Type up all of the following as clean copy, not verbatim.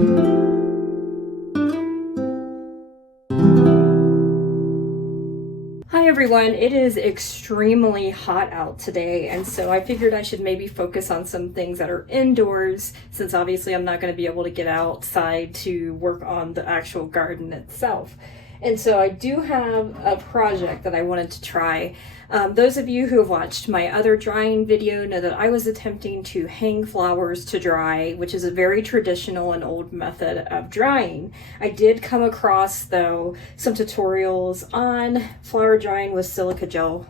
Hi everyone, it is extremely hot out today, and so I figured I should maybe focus on some things that are indoors, since obviously I'm not going to be able to get outside to work on the actual garden itself. And so I do have a project that I wanted to try. Those of you who have watched my other drying video know that I was attempting to hang flowers to dry, which is a very traditional and old method of drying. I did come across, though, some tutorials on flower drying with silica gel,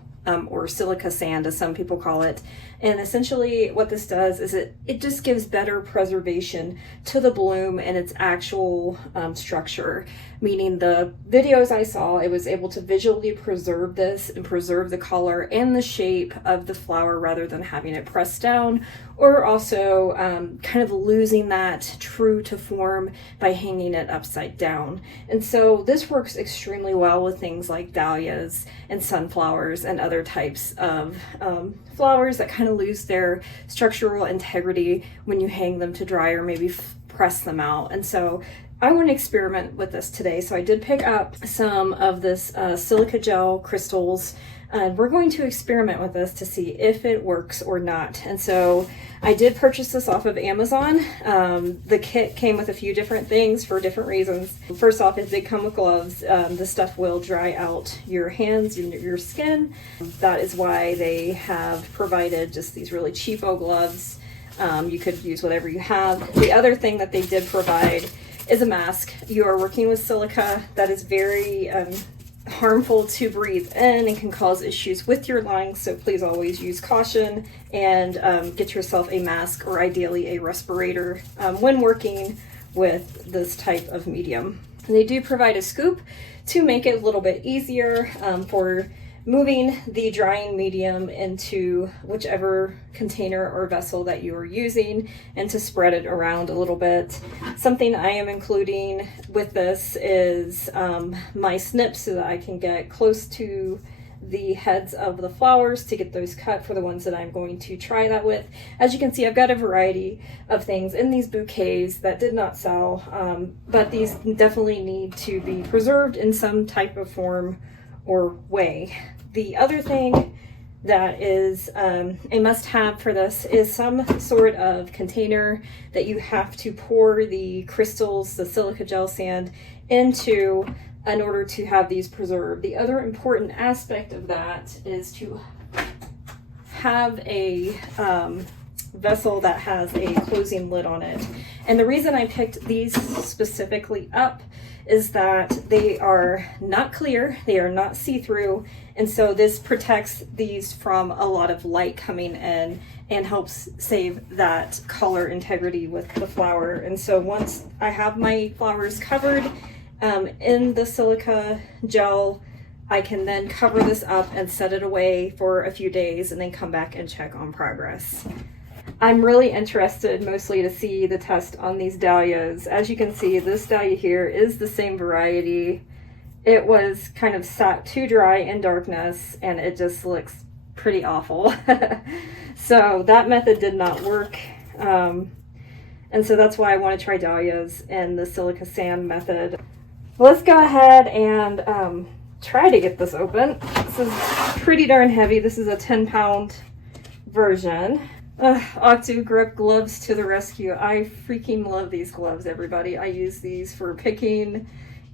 or silica sand as some people call it. And essentially what this does is it just gives better preservation to the bloom and its actual structure. Meaning the videos I saw, it was able to visually preserve this and preserve the color and the shape of the flower rather than having it pressed down, or also kind of losing that true to form by hanging it upside down. And so this works extremely well with things like dahlias and sunflowers and other types of flowers that kind of lose their structural integrity when you hang them to dry or maybe press them out. And so I want to experiment with this today. So I did pick up some of this silica gel crystals, and we're going to experiment with this to see if it works or not. And so I did purchase this off of Amazon. The kit came with a few different things for different reasons. First off, it did come with gloves. The stuff will dry out your hands and your skin. That is why they have provided just these really cheapo gloves. You could use whatever you have. The other thing that they did provide is a mask. You are working with silica that is very harmful to breathe in and can cause issues with your lungs, so please always use caution and get yourself a mask or ideally a respirator when working with this type of medium. And they do provide a scoop to make it a little bit easier for moving the drying medium into whichever container or vessel that you are using, and to spread it around a little bit. Something I am including with this is my snips so that I can get close to the heads of the flowers to get those cut for the ones that I'm going to try that with. As you can see, I've got a variety of things in these bouquets that did not sell, but these definitely need to be preserved in some type of form or way. The other thing that is a must-have for this is some sort of container that you have to pour the crystals, the silica gel sand, into in order to have these preserved. The other important aspect of that is to have a vessel that has a closing lid on it. And the reason I picked these specifically up is that they are not clear, they are not see-through, and so this protects these from a lot of light coming in and helps save that color integrity with the flower. And so once I have my flowers covered in the silica gel, I can then cover this up and set it away for a few days and then come back and check on progress. I'm really interested mostly to see the test on these dahlias. As you can see, this dahlia here is the same variety. It was kind of sat too dry in darkness and it just looks pretty awful. So that method did not work. And so that's why I want to try dahlias and the silica sand method. Let's go ahead and try to get this open. This is pretty darn heavy. This is a 10-pound version. Octo Grip gloves to the rescue. I freaking love these gloves, everybody. I use these for picking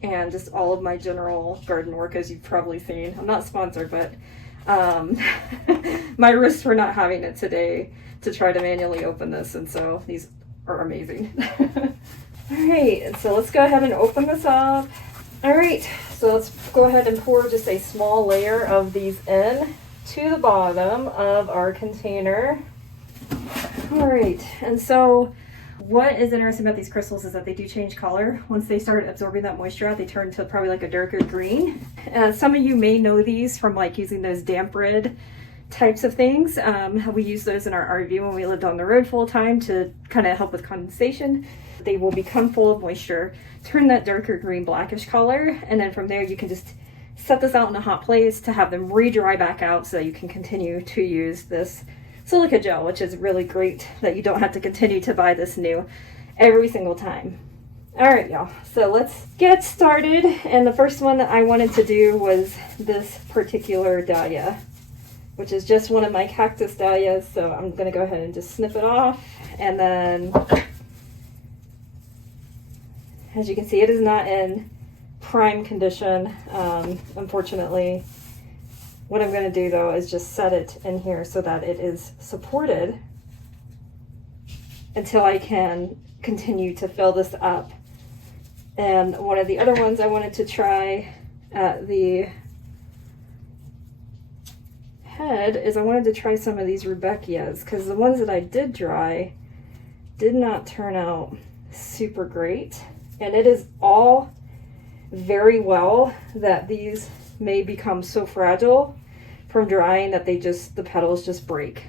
and just all of my general garden work, as you've probably seen. I'm not sponsored, but my wrists were not having it today to try to manually open this, and so these are amazing. All right, so let's go ahead and open this up. All right, so let's go ahead and pour just a small layer of these in to the bottom of our container. All right, and so what is interesting about these crystals is that they do change color. Once they start absorbing that moisture out, they turn to probably like a darker green. Some of you may know these from like using those damp red types of things. We use those in our RV when we lived on the road full time to kind of help with condensation. They will become full of moisture, turn that darker green blackish color, and then from there you can just set this out in a hot place to have them re-dry back out so that you can continue to use this silica gel, which is really great that you don't have to continue to buy this new every single time. All right, y'all, so let's get started. And the first one that I wanted to do was this particular dahlia, which is just one of my cactus dahlias. So I'm gonna go ahead and just snip it off. And then, as you can see, it is not in prime condition, unfortunately. What I'm gonna do though is just set it in here so that it is supported until I can continue to fill this up. And one of the other ones I wanted to try at the head is I wanted to try some of these Rudbeckias, because the ones that I did dry did not turn out super great. And it is all very well that these may become so fragile from drying that the petals just break.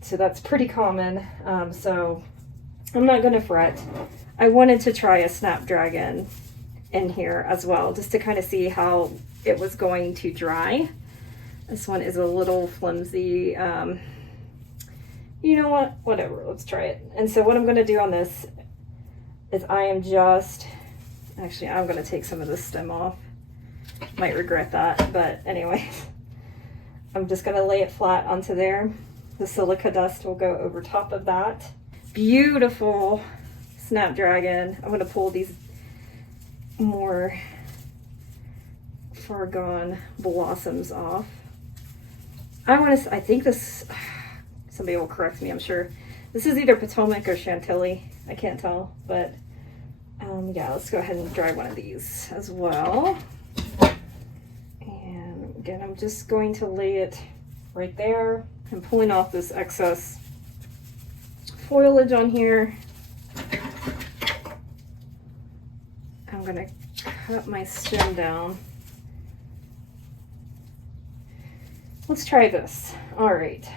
So that's pretty common. So I'm not gonna fret. I wanted to try a snapdragon in here as well, just to kind of see how it was going to dry. This one is a little flimsy. You know what? Whatever, let's try it. And so what I'm gonna do on this is I'm gonna take some of this stem off. Might regret that, but anyway. I'm just gonna lay it flat onto there. The silica dust will go over top of that. Beautiful snapdragon. I'm gonna pull these more far gone blossoms off. I think this, somebody will correct me, I'm sure. This is either Potomac or Chantilly. I can't tell, but yeah, let's go ahead and dry one of these as well. And again, I'm just going to lay it right there. I'm pulling off this excess foliage on here. I'm gonna cut my stem down. Let's try this. All right.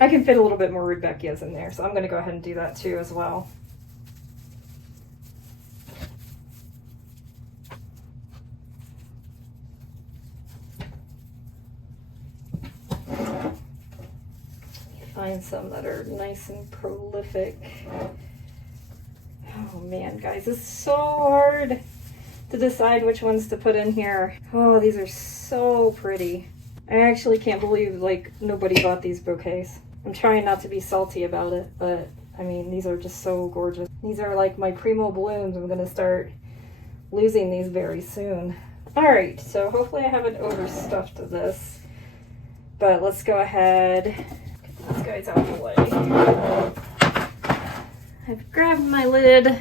I can fit a little bit more Rudbeckias in there, so I'm gonna go ahead and do that too as well. Find some that are nice and prolific. Oh man, guys, it's so hard to decide which ones to put in here. Oh, these are so pretty. I actually can't believe like nobody bought these bouquets. I'm trying not to be salty about it, but I mean, these are just so gorgeous. These are like my primo blooms. I'm gonna start losing these very soon. All right, so hopefully I haven't overstuffed this, but let's go ahead, get these guys out of the way. I've grabbed my lid.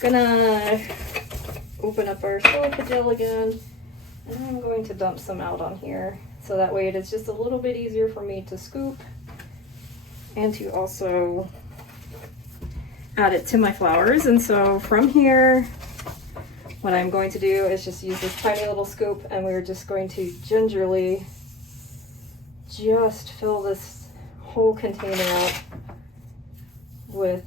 Gonna open up our silica gel again, and I'm going to dump some out on here, so that way it is just a little bit easier for me to scoop and to also add it to my flowers. And so from here, what I'm going to do is just use this tiny little scoop, and we're just going to gingerly just fill this whole container up with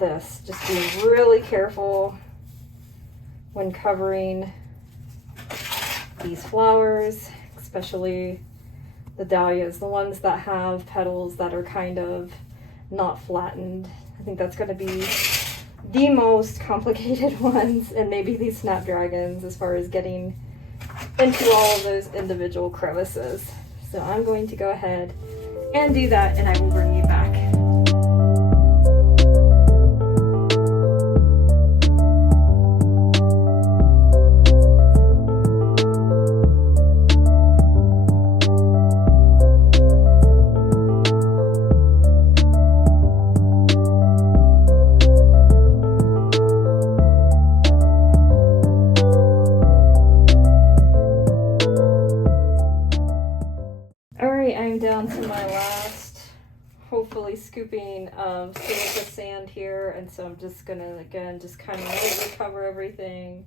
this. Just being really careful when covering these flowers, especially the dahlias, the ones that have petals that are kind of not flattened. I think that's going to be the most complicated ones, and maybe these snapdragons as far as getting into all of those individual crevices. So I'm going to go ahead and do that, and I will bring you back. I'm down to my last, hopefully, scooping of silica sand here, and so I'm just gonna, again, just kind of lightly cover everything,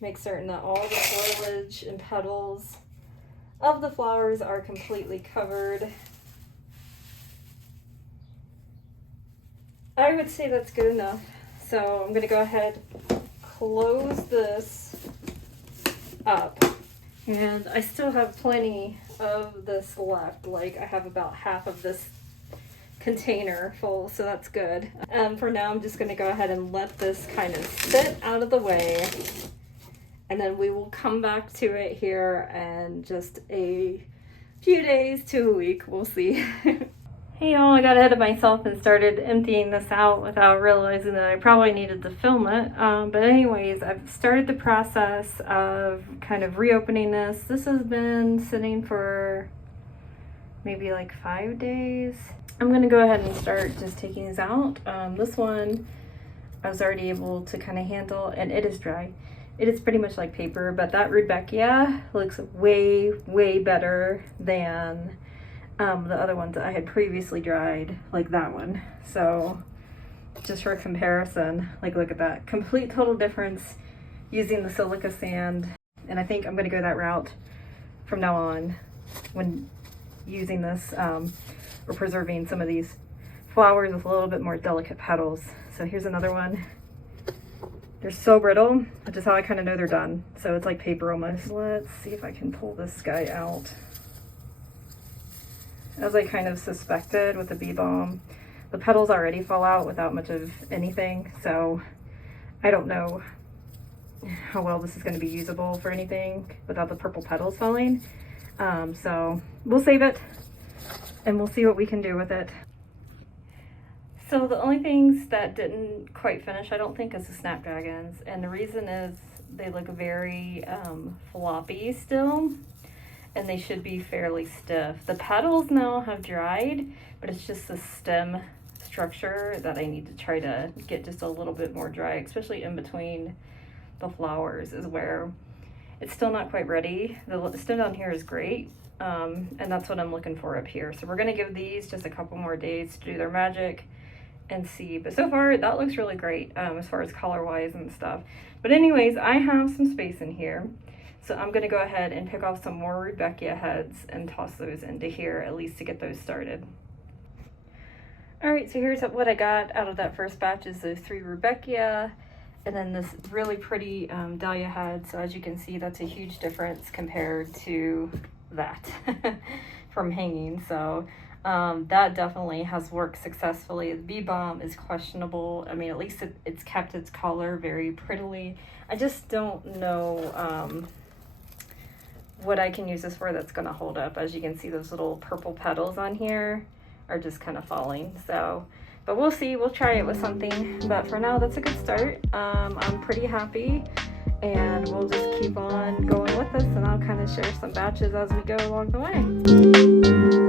make certain that all the foliage and petals of the flowers are completely covered. I would say that's good enough. So I'm gonna go ahead, close this up, and I still have plenty of this left. Like, I have about half of this container full, so that's good. For now, I'm just going to go ahead and let this kind of sit out of the way, and then we will come back to it here in just a few days to a week. We'll see. Hey y'all, I got ahead of myself and started emptying this out without realizing that I probably needed to film it. But anyways, I've started the process of kind of reopening this. This has been sitting for maybe like 5 days. I'm gonna go ahead and start just taking these out. This one I was already able to kind of handle, and it is dry. It is pretty much like paper, but that Rudbeckia looks way, way better than the other ones that I had previously dried, like that one. So just for comparison, like look at that. Complete total difference using the silica sand. And I think I'm gonna go that route from now on when using this or preserving some of these flowers with a little bit more delicate petals. So here's another one. They're so brittle, which is how I kind of know they're done. So it's like paper almost. Let's see if I can pull this guy out. As I kind of suspected with the bee balm, the petals already fall out without much of anything, so I don't know how well this is going to be usable for anything without the purple petals falling. So we'll save it and we'll see what we can do with it. So the only things that didn't quite finish, I don't think, is the snapdragons, and the reason is they look very floppy still. And they should be fairly stiff. The petals now have dried, but it's just the stem structure that I need to try to get just a little bit more dry, especially in between the flowers is where it's still not quite ready. The stem down here is great, and that's what I'm looking for up here. So we're gonna give these just a couple more days to do their magic and see. But so far, that looks really great as far as color-wise and stuff. But anyways, I have some space in here. So I'm gonna go ahead and pick off some more Rudbeckia heads and toss those into here, at least to get those started. All right, so here's what I got out of that first batch is those 3 Rudbeckia, and then this really pretty dahlia head. So as you can see, that's a huge difference compared to that from hanging. So that definitely has worked successfully. The bee balm is questionable. I mean, at least it's kept its color very prettily. I just don't know what I can use this for that's going to hold up. As you can see, those little purple petals on here are just kind of falling. So, but we'll see. We'll try it with something. But for now, that's a good start. I'm pretty happy, and we'll just keep on going with this, and I'll kind of share some batches as we go along the way.